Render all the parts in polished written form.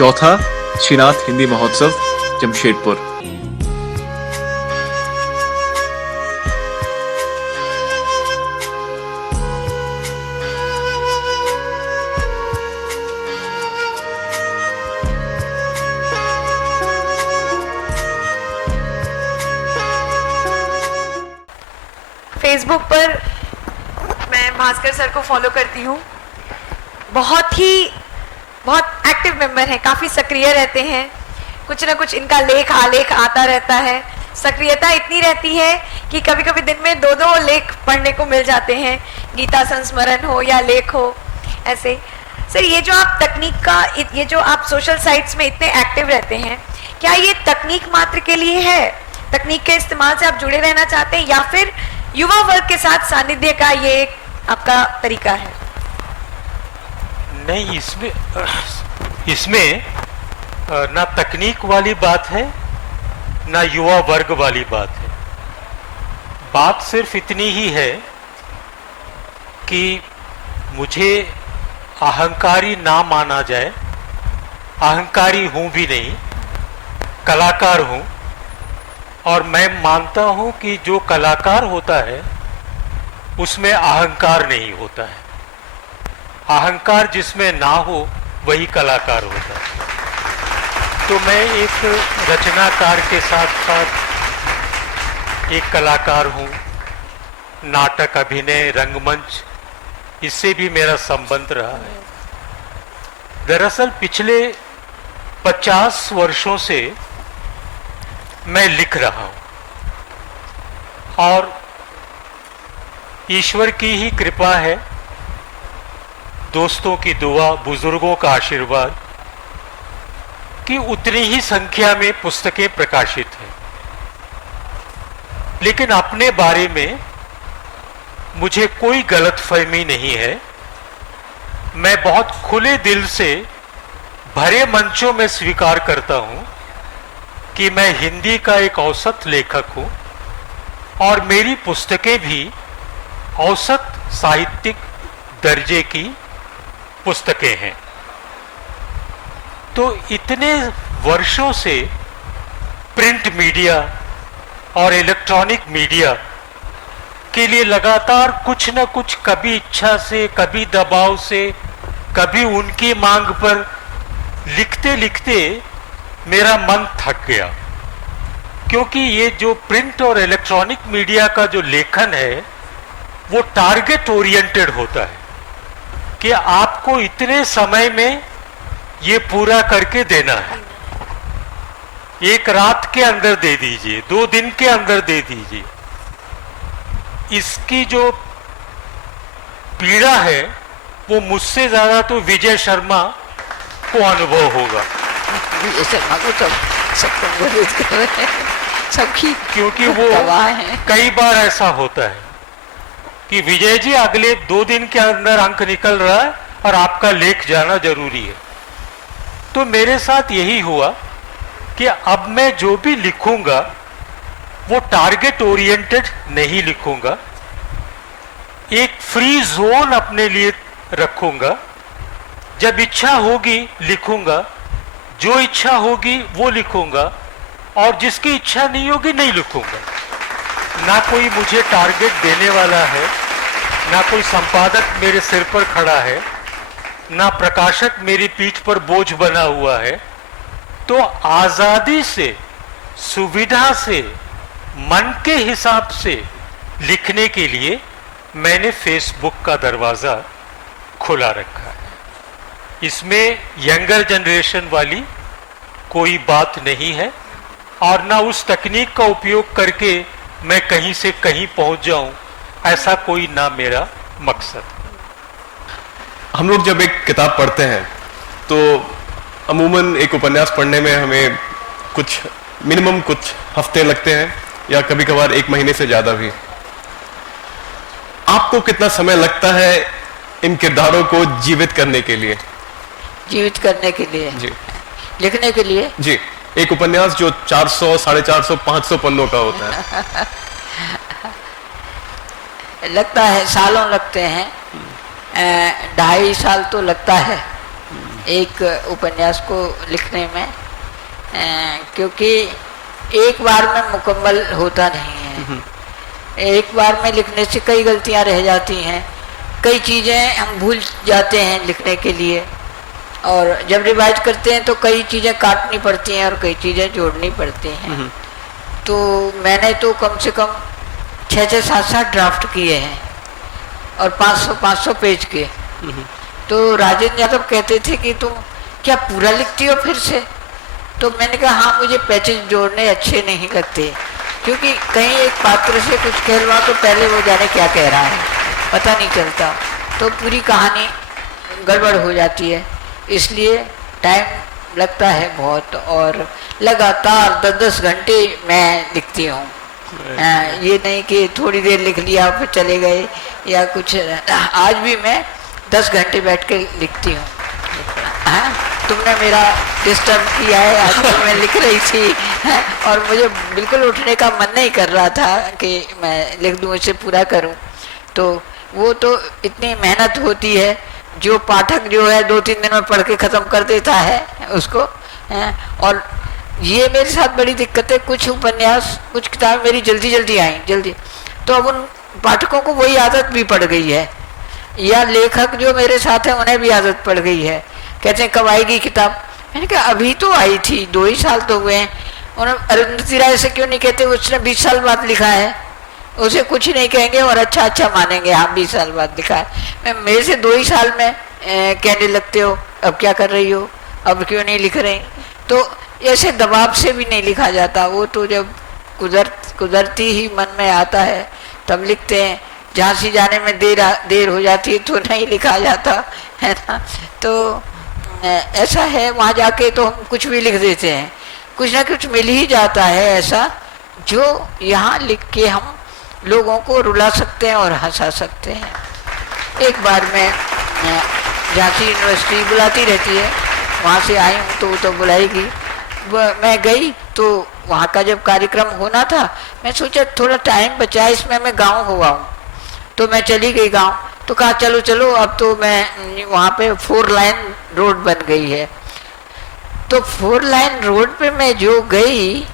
चौथा श्रीनाथ हिंदी महोत्सव जमशेदपुर। फेसबुक पर मैं भास्कर सर को फॉलो करती हूँ। बहुत एक्टिव मेंबर हैं, काफ़ी सक्रिय रहते हैं। कुछ ना कुछ इनका लेख आलेख आता रहता है। सक्रियता इतनी रहती है कि कभी कभी दिन में दो दो लेख पढ़ने को मिल जाते हैं, गीता संस्मरण हो या लेख हो ऐसे। सर, ये जो आप तकनीक का, ये जो आप सोशल साइट्स में इतने एक्टिव रहते हैं, क्या ये तकनीक मात्र के लिए है? तकनीक के इस्तेमाल से आप जुड़े रहना चाहते हैं या फिर युवा वर्ग के साथ सानिध्य का ये एक आपका तरीका है? नहीं, इसमें ना तकनीक वाली बात है ना युवा वर्ग वाली बात है। बात सिर्फ इतनी ही है कि मुझे अहंकारी ना माना जाए। अहंकारी हूं भी नहीं, कलाकार हूं, और मैं मानता हूं कि जो कलाकार होता है उसमें अहंकार नहीं होता है। अहंकार जिसमें ना हो वही कलाकार होता है। तो मैं एक रचनाकार के साथ साथ एक कलाकार हूं। नाटक, अभिनय, रंगमंच, इससे भी मेरा संबंध रहा है। दरअसल पिछले 50 वर्षों से मैं लिख रहा हूं और ईश्वर की ही कृपा है, दोस्तों की दुआ, बुजुर्गों का आशीर्वाद कि उतनी ही संख्या में पुस्तकें प्रकाशित हैं। लेकिन अपने बारे में मुझे कोई गलतफहमी नहीं है। मैं बहुत खुले दिल से भरे मंचों में स्वीकार करता हूं कि मैं हिंदी का एक औसत लेखक हूं और मेरी पुस्तकें भी औसत साहित्यिक दर्जे की पुस्तकें हैं। तो इतने वर्षों से प्रिंट मीडिया और इलेक्ट्रॉनिक मीडिया के लिए लगातार कुछ न कुछ, कभी इच्छा से, कभी दबाव से, कभी उनकी मांग पर लिखते लिखते मेरा मन थक गया। क्योंकि ये जो प्रिंट और इलेक्ट्रॉनिक मीडिया का जो लेखन है वो टारगेट ओरिएंटेड होता है कि आपको इतने समय में ये पूरा करके देना है। एक रात के अंदर दे दीजिए, 2 दिन के अंदर दे दीजिए। इसकी जो पीड़ा है वो मुझसे ज्यादा तो विजय शर्मा को अनुभव होगा। विजय शर्मा को तो सब संबोधित कर रहे हैं, सबकी, क्योंकि वो कई बार ऐसा होता है कि विजय जी अगले 2 दिन के अंदर अंक निकल रहा है और आपका लेख जाना जरूरी है। तो मेरे साथ यही हुआ कि अब मैं जो भी लिखूंगा वो टारगेट ओरिएंटेड नहीं लिखूंगा। एक फ्री जोन अपने लिए रखूंगा। जब इच्छा होगी लिखूंगा, जो इच्छा होगी वो लिखूंगा, और जिसकी इच्छा नहीं होगी नहीं लिखूंगा। ना कोई मुझे टारगेट देने वाला है, ना कोई संपादक मेरे सिर पर खड़ा है, ना प्रकाशक मेरी पीठ पर बोझ बना हुआ है। तो आजादी से, सुविधा से, मन के हिसाब से लिखने के लिए मैंने फेसबुक का दरवाजा खुला रखा है। इसमें यंगर जनरेशन वाली कोई बात नहीं है और ना उस तकनीक का उपयोग करके मैं कहीं से कहीं पहुंच जाऊं, ऐसा कोई ना मेरा मकसद। हम लोग जब एक किताब पढ़ते हैं तो अमूमन एक उपन्यास पढ़ने में हमें कुछ मिनिमम कुछ हफ्ते लगते हैं या कभी कभार 1 महीने से ज्यादा भी। आपको कितना समय लगता है इन किरदारों को जीवित करने के लिए? जीवित करने के लिए जी, लिखने के लिए जी, एक उपन्यास जो 400, 450, 500 पन्नों का होता है। लगता है, सालों लगते हैं, 2.5 साल तो लगता है एक उपन्यास को लिखने में, क्योंकि एक बार में मुकम्मल होता नहीं है। एक बार में लिखने से कई गलतियां रह जाती हैं, कई चीज़ें हम भूल जाते हैं लिखने के लिए, और जब रिवाइज करते हैं तो कई चीज़ें काटनी पड़ती हैं और कई चीज़ें जोड़नी पड़ती हैं। तो मैंने तो कम से कम 6-6, 7-7 ड्राफ्ट किए हैं और 500-500 पेज के। तो राजेंद्र यादव कहते थे कि तुम क्या पूरा लिखती हो फिर से? तो मैंने कहा हाँ, मुझे पैचेज जोड़ने अच्छे नहीं लगते, क्योंकि कहीं एक पात्र से कुछ कहलवा तो पहले वो जाने क्या कह रहा है, पता नहीं चलता, तो पूरी कहानी गड़बड़ हो जाती है। इसलिए टाइम लगता है बहुत, और लगातार 10-10 घंटे मैं लिखती हूँ। ये नहीं कि थोड़ी देर लिख लिया फिर चले गए या कुछ। आज भी मैं 10 घंटे बैठ के लिखती हूँ। तुमने मेरा डिस्टर्ब किया है, आज तो मैं लिख रही थी और मुझे बिल्कुल उठने का मन नहीं कर रहा था कि मैं लिख दूँ, इसे पूरा करूँ। तो वो तो इतनी मेहनत होती है, जो पाठक जो है 2-3 दिन में पढ़ के ख़त्म कर देता है उसको। और ये मेरे साथ बड़ी दिक्कत है, कुछ उपन्यास, कुछ किताबें मेरी जल्दी आई जल्दी, तो अब उन पाठकों को वही आदत भी पड़ गई है, या लेखक जो मेरे साथ हैं उन्हें भी आदत पड़ गई है। कहते हैं कब आएगी किताब? मैंने कहा अभी तो आई थी, 2 ही साल तो हुए हैं। उन्होंने अरुंधति राय से क्यों नहीं कहते, उसने 20 साल बाद लिखा है, उसे कुछ नहीं कहेंगे और अच्छा मानेंगे, हाँ 20 साल बाद लिखा है। मेरे से 2 ही साल में कहने लगते हो अब क्या कर रही हो, अब क्यों नहीं लिख रही? तो ऐसे दबाव से भी नहीं लिखा जाता, वो तो जब कुदरती ही मन में आता है तब लिखते हैं। झांसी जाने में देर हो जाती है तो नहीं लिखा जाता है ना। तो ऐसा है, वहाँ जाके तो हम कुछ भी लिख देते हैं, कुछ ना कुछ मिल ही जाता है ऐसा जो यहाँ लिख के हम लोगों को रुला सकते हैं और हंसा सकते हैं। एक बार मैं झांसी यूनिवर्सिटी बुलाती रहती है, वहाँ से आई हूँ तो वो तो बुलाएगी। मैं गई तो वहाँ का जब कार्यक्रम होना था, मैं सोचा थोड़ा टाइम बचा इसमें मैं गाँव हुआ हूँ, तो मैं चली गई गाँव। तो कहा चलो अब तो मैं वहाँ पे 4 लाइन रोड बन गई है। तो 4 लाइन रोड पे मैं जो गई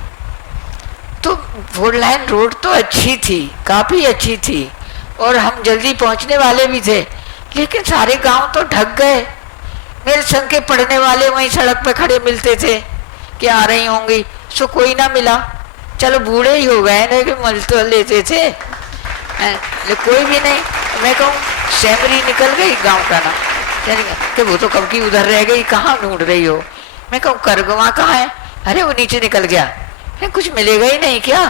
तो 4 लाइन रोड तो अच्छी थी, काफ़ी अच्छी थी, और हम जल्दी पहुँचने वाले भी थे, लेकिन सारे गांव तो ढक गए। मेरे संग के पढ़ने वाले वहीं सड़क पे खड़े मिलते थे कि आ रही होंगी, सो कोई ना मिला। चलो बूढ़े ही हो गए, लेकिन मिल तो लेते थे, कोई भी नहीं। मैं कहूँ सेमरी निकल गई गांव का नाम, कि वो तो कब की उधर रह गई, कहाँ ढूंढ रही हो? मैं कहूँ करगवा कहाँ है? अरे वो नीचे निकल गया। कुछ मिलेगा ही नहीं क्या?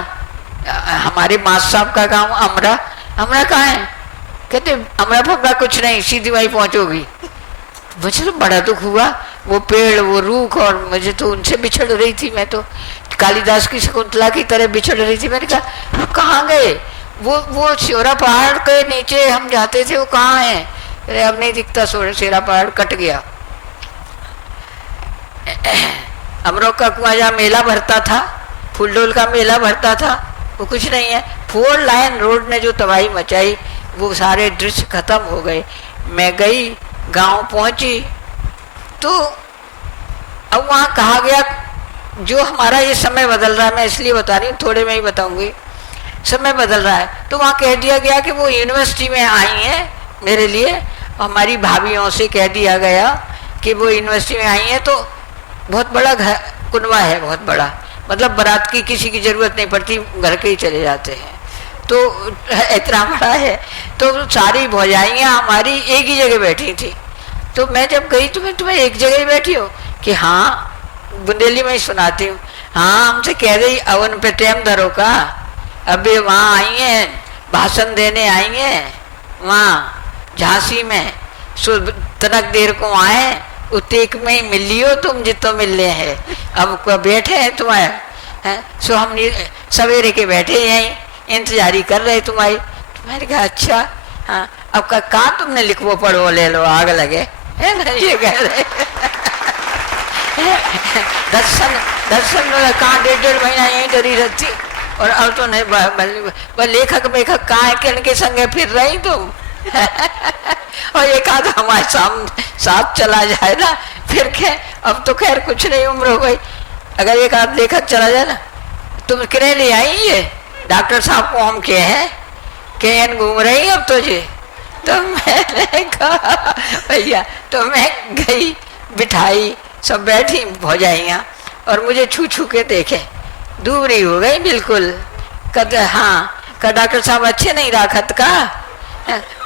हमारे मास साहब का गांव अमरा कहाँ है? कहते अमरा फमरा कुछ नहीं, सीधी वहीं पहुंचोगी। मुझे तो बड़ा दुख हुआ, वो पेड़, वो रूख, और मुझे तो उनसे बिछड़ रही थी। मैं तो कालिदास की शकुंतला की तरह बिछड़ रही थी। मैंने कहा कहाँ गए? वो शिवरा पहाड़ के नीचे हम जाते थे, वो कहाँ है? अरे अब नहीं दिखता, शिवरा पहाड़ कट गया। अमरों का कुआं जहाँ मेला भरता था, फूलडोल का मेला भरता था, वो कुछ नहीं है। 4 लाइन रोड ने जो तबाही मचाई, वो सारे दृश्य खत्म हो गए। मैं गई, गांव पहुंची, तो अब वहाँ कहा गया, जो हमारा ये समय बदल रहा है, मैं इसलिए बता रही हूँ, थोड़े में ही बताऊंगी, समय बदल रहा है। तो वहाँ कह दिया गया कि वो यूनिवर्सिटी में आई हैं मेरे लिए, हमारी भाभीियों से कह दिया गया कि वो यूनिवर्सिटी में आई हैं। तो बहुत बड़ा घर कुनबा है, बहुत बड़ा, मतलब बारात की किसी की ज़रूरत नहीं पड़ती, घर के ही चले जाते हैं। तो इतना बड़ा है, तो सारी भौजाइयाँ हमारी एक ही जगह बैठी थी। तो मैं जब गई तो मैं तुम्हें एक जगह ही बैठी हो कि हाँ, बुंदेली में ही सुनाती हूँ, हाँ हमसे कह रही अवन पे टाइम धरो का, अभी वहाँ आई हैं, भाषण देने आई हैं वहाँ झांसी में, सो तनक देर को आए, उतेक में ही मिल लियो तुम जितो मिलने हैं, अब बैठे हैं तुम्हारे हैं, सो हम सवेरे के बैठे यहीं इंतजारी कर रहे तुम्हारी। मैंने कहा अच्छा, हाँ अब कहा तुमने लिखवो पढ़ो ले लो आग लगे, है ना, ये कह रहे दर्शन कहाँ 1.5 महीना यहीं डरी रहती, और अब तो नहीं लेखक वेखक कहाँ है, किन के संगे फिर रही तुम और एक आध हमारे साथ चला जाए ना, फिर क्या, अब तो खैर कुछ नहीं, उम्र हो गई, अगर एक आध लेकर चला जाए ना, तुम किने ले आई ये डॉक्टर साहब को, हम क्या है केन घूम रही अब तुझे। तो मैंने कहा भैया, तो मैं गई, बिठाई, सब बैठी भौजाइयाँ, और मुझे छू छू के देखे, दूबरी हो गई बिल्कुल। कहते हाँ, का डॉक्टर साहब अच्छे नहीं रखत का।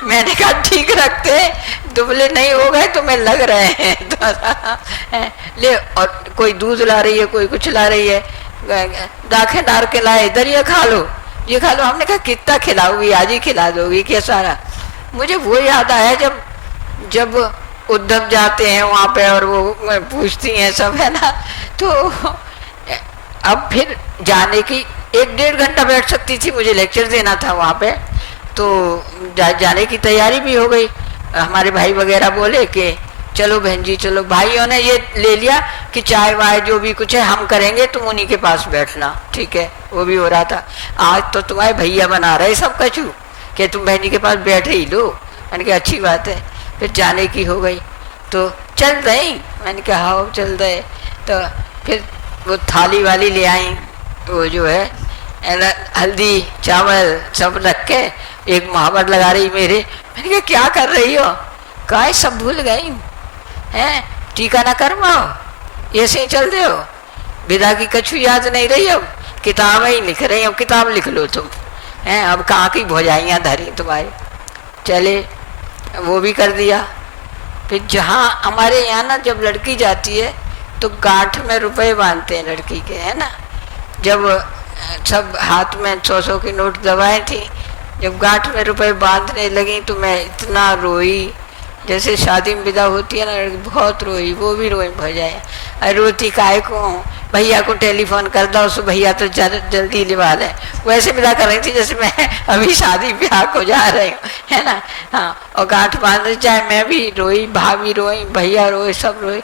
मैंने कहा ठीक रखते, दुबले नहीं हो गए तुम्हें लग रहे हैं तो ले। और कोई दूध ला रही है, कोई कुछ ला रही है, दाखे डार के लाए, इधर ये खा लो, ये खा लो। हमने कहा कितना खिलाओगी, आज ही खिला दोगी क्या सारा। मुझे वो याद आया जब उद्धव जाते हैं वहाँ पे और वो पूछती हैं सब, है ना। तो अब फिर जाने की 1-1.5 घंटा बैठ सकती थी, मुझे लेक्चर देना था वहाँ पे, तो जाने की तैयारी भी हो गई। हमारे भाई वगैरह बोले कि चलो बहन जी चलो। भाइयों ने ये ले लिया कि चाय वाय जो भी कुछ है हम करेंगे, तुम उन्हीं के पास बैठना, ठीक है। वो भी हो रहा था। आज तो तुम्हारे भैया बना रहे सब कचू कि तुम बहन जी के पास बैठे ही लो। मैंने कहा अच्छी बात है। फिर जाने की हो गई तो चल रहे, मैंने कहा हाँ चल रहे। तो फिर वो थाली वाली ले आई, वो जो है हल्दी चावल सब रख के, एक मुहावर लगा रही मेरे। मैंने कहा क्या कर रही हो, कहा सब भूल गई हैं, टीका ना करवाओ, ऐसे ही चल रहे हो, विदा की कछु याद नहीं रही, अब किताब ही लिख रही, अब किताब लिख लो तुम हैं, अब कहाँ की भौजाइयाँ धरी तुम्हारी। चले वो भी कर दिया। फिर जहाँ हमारे यहाँ ना जब लड़की जाती है तो गांठ में रुपए बांधते हैं लड़की के, है ना। जब सब हाथ में 100-100 की नोट दबाए थी, जब गांठ में रुपए बांधने लगी तो मैं इतना रोई, जैसे शादी में विदा होती है ना, बहुत रोई। वो भी रोई भौजाए, अरे रोती काहे को, भैया को टेलीफोन कर दो, सो भैया तो जल्दी लिवा लें। वैसे विदा कर रही थी जैसे मैं अभी शादी ब्याह को जा रही हूँ, है ना। हाँ, और गांठ बांध जाए, मैं भी रोई, भाभी रोई, भैया रोए, सब रोए।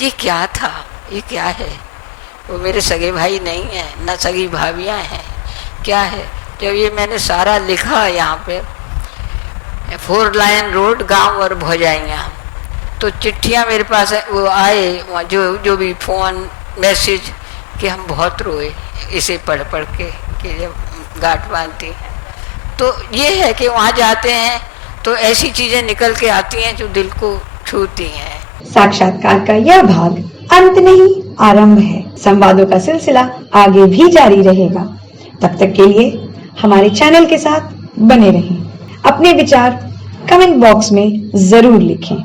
ये क्या था, ये क्या है। वो मेरे सगे भाई नहीं है, न सगी भाभियाँ हैं, क्या है। जब ये मैंने सारा लिखा यहाँ पे 4 लाइन रोड गांव और भौजाइयाँ, तो चिट्ठियाँ मेरे पास है, वो आए जो भी फ़ोन मैसेज, कि हम बहुत रोए इसे पढ़ के कि जब गांठ बांधती हैं। तो ये है कि वहाँ जाते हैं तो ऐसी चीज़ें निकल के आती हैं जो दिल को छूती हैं। साक्षात्कार का यह भाग अंत नहीं आरंभ है। संवादों का सिलसिला आगे भी जारी रहेगा। तब तक के लिए हमारे चैनल के साथ बने रहें। अपने विचार कमेंट बॉक्स में जरूर लिखें।